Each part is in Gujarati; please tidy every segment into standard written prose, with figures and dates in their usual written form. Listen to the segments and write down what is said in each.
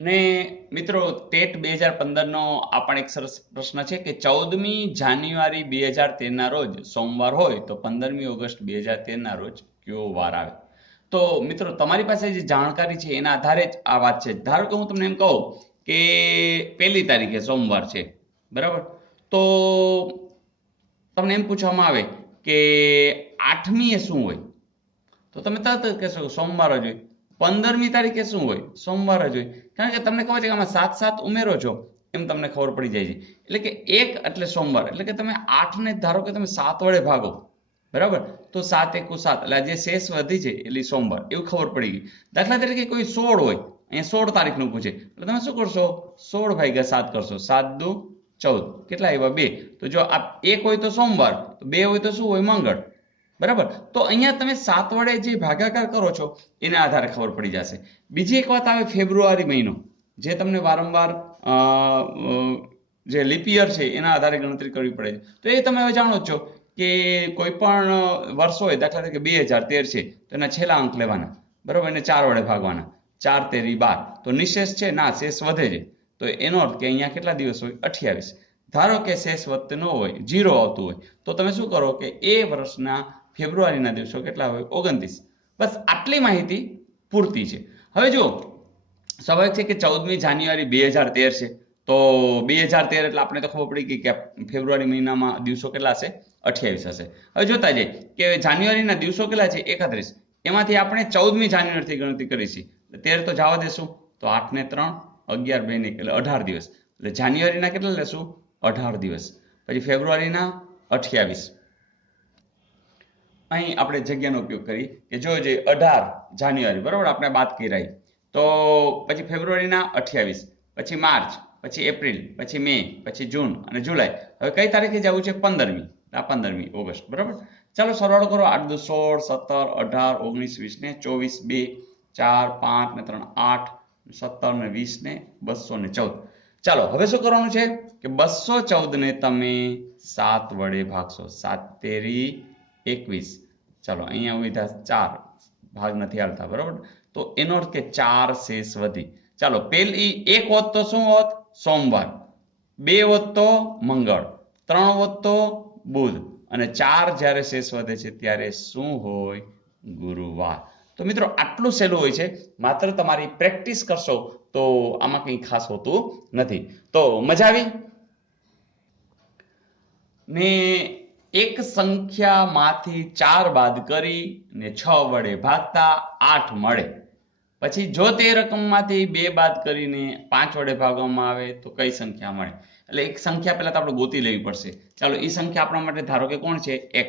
ને મિત્રો ટેટ 2015 નો આ પણ એક સરસ પ્રશ્ન છે કે 14મી જાન્યુઆરી 2013 ના રોજ સોમવાર હોય તો 15મી ઓગસ્ટ 2013 ના રોજ કયો વાર આવે? તો મિત્રો તમારી પાસે જે જાણકારી છે એના આધારે જ આ વાત છે. ધારો કે હું તમને એમ કહું કે 1લી તારીખે સોમવાર છે, બરાબર? તો તમને એમ પૂછવામાં આવે કે 8મી એ શું હોય? તો તમે તરત જ કહેશો કે સોમવાર જ હોય. 15મી તારીખે શું હોય? સોમવાર જ હોય. કારણ કે તમને ખબર છે કે આમાં 7 ઉમેરો છો એમ તમને ખબર પડી જાય છે. એટલે કે 1 એટલે સોમવાર. એટલે કે તમે 8 ને ધારો કે તમે 7 વડે ભાગો, બરાબર? તો 7 એકુ 7 એટલે જે શેષ વધી છે એટલે સોમવાર એવું ખબર પડી ગઈ. દાખલા તરીકે કોઈ 16 હોય, અહીંયા 16 તારીખનું પૂછે એટલે તમે શું કરશો? 16 ભાગ્યા 7 કરશો. 7 દુ 14. કેટલા આવ્યા? 2. તો જો આ 1 હોય તો સોમવાર, તો 2 હોય તો શું હોય? મંગળ. બરાબર? તો અહીંયા તમે 7 વડે જે ભાગાકાર કરો છો એના આધારે ખબર પડી જશે. બીજી એક વાત આવે ફેબ્રુઆરી મહિનો, જે તમને વારંવાર જે લીપ યર છે એના આધારે ગણતરી કરવી પડે છે. તો એ તમે હવે જાણો જ છો કે કોઈ પણ વર્ષ હોય, દાખલા તરીકે 2013 છે તો એના છેલ્લા અંક લેવાના, બરાબર? એને 4 વડે ભાગવાના. 4 તેરી 12. તો નિશેષ છે ના, શેષ વધે છે. તો એનો અર્થ કે અહીંયા કેટલા દિવસ હોય? 28. ધારો કે શેષ વધતો ન હોય, 0 આવતું હોય, તો તમે શું કરો કે એ વર્ષના ફેબ્રુઆરીના દિવસો કેટલા હોય? 29. બસ આટલી માહિતી પૂરતી છે. હવે જુઓ, સ્વાભાવિક છે કે 14મી જાન્યુઆરી 2013 છે, તો 2013 એટલે આપણે તો ખબર પડી ગઈ કે ફેબ્રુઆરી મહિનામાં દિવસો કેટલા હશે? 28 હશે. હવે જોતા જઈએ કે જાન્યુઆરીના દિવસો કેટલા છે? 31. એમાંથી આપણે 14મી જાન્યુઆરીથી ગણતરી કરીશી. 13 તો જવા દેશું, તો 8 ને 3, 11 2 ને 1 એટલે 18 દિવસ. એટલે જાન્યુઆરીના કેટલા લેશું? 18 દિવસ. પછી ફેબ્રુઆરીના 28. અહીં આપણે જગ્યાનો ઉપયોગ કરી કે જો જે 18 જાન્યુઆરી, બરાબર, આપણે વાત કરી રહી. તો પછી ફેબ્રુઆરીના 28, પછી માર્ચ, પછી એપ્રિલ, પછી મે, પછી જૂન અને જુલાઈ. હવે કઈ તારીખે જવું છે? 15મી. આ 15મી ઓગસ્ટ, બરાબર? ચાલો સરવાળો કરો. 8 દુ 16, 17, 18, 19, 20 ને 24, 2, 4, 5 ને 3, 8, 17 ને 20 ને 214. ચાલો હવે શું કરવાનું છે કે 214 ને તમે 7 વડે ભાગશો. 7 તેરી 21. ચાલો અહીંયા વિધા 4 ભાગ નથી આવતા, બરાબર? તો એનો અર્થ કે 4 શેષ વધી. ચાલો પેલી 1 હોત તો શું હોત? સોમવાર. 2 હોત તો મંગળ. 3 હોત તો બુધ. અને 4 જ્યારે શેષ વધે છે ત્યારે શું હોય? ગુરુવાર. તો મિત્રો આટલું સહેલું હોય છે. માત્ર તમારી પ્રેક્ટિસ કરશો તો આમાં કંઈ ખાસ હોતું નથી. તો મજા આવી ને? એક સંખ્યામાંથી 4 બાદ કરીને 6 વડે ભાગતા 8 મળે. પછી જો તે રકમમાંથી 2 બાદ કરીને 5 વડે ભાગવામાં આવે તો કઈ સંખ્યા મળે? એટલે એક સંખ્યા પહેલા તો આપણે ગોતી લેવી પડશે. ચાલો એ સંખ્યા આપણા માટે ધારો કે કોણ છે? x.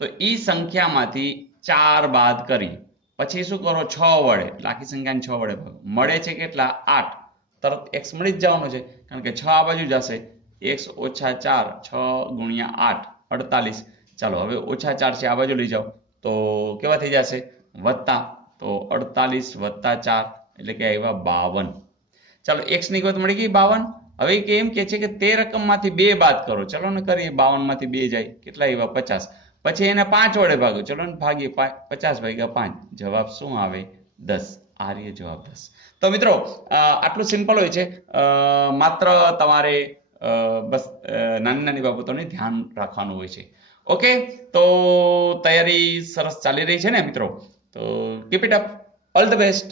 તો એ સંખ્યામાંથી 4 બાદ કરી પછી શું કરો? 6 વડે, એટલે આખી સંખ્યાને 6 વડે ભાગો. મળે છે કેટલા? 8. તરત x મળી જ જવાનો છે કારણ કે 6 આ બાજુ જશે. x ઓછા 4, 6 ગુણ્યા 8, 48. ચાલો હવે ઓછા 4 છે, આ બાજુ લઈ જાઓ તો કેવા થઈ જશે? વત્તા. તો 48 વત્તા 4 એટલે કે આવ્યા 52. ચાલો x ની કિંમત મળી ગઈ 52. હવે કેમ કે છે કે તે રકમમાંથી 2 બાદ કરો. ચલો ને કરીએ. 52 માંથી 2 જાય કેટલા આવ્યા? 50. પછી એને 5 વડે ભાગો. ચલો ને ભાગીએ. 50 ભાગ્યા 5 જવાબ શું આવે? 10. આ રહ્યો જવાબ 10. તો મિત્રો આટલું સિમ્પલ હોય છે. માત્ર તમારે બસ નાની નાની બાબતોને ધ્યાન રાખવાનું હોય છે. ઓકે, તો તૈયારી સરસ ચાલી રહી છે ને મિત્રો? તો keep it up. All the best.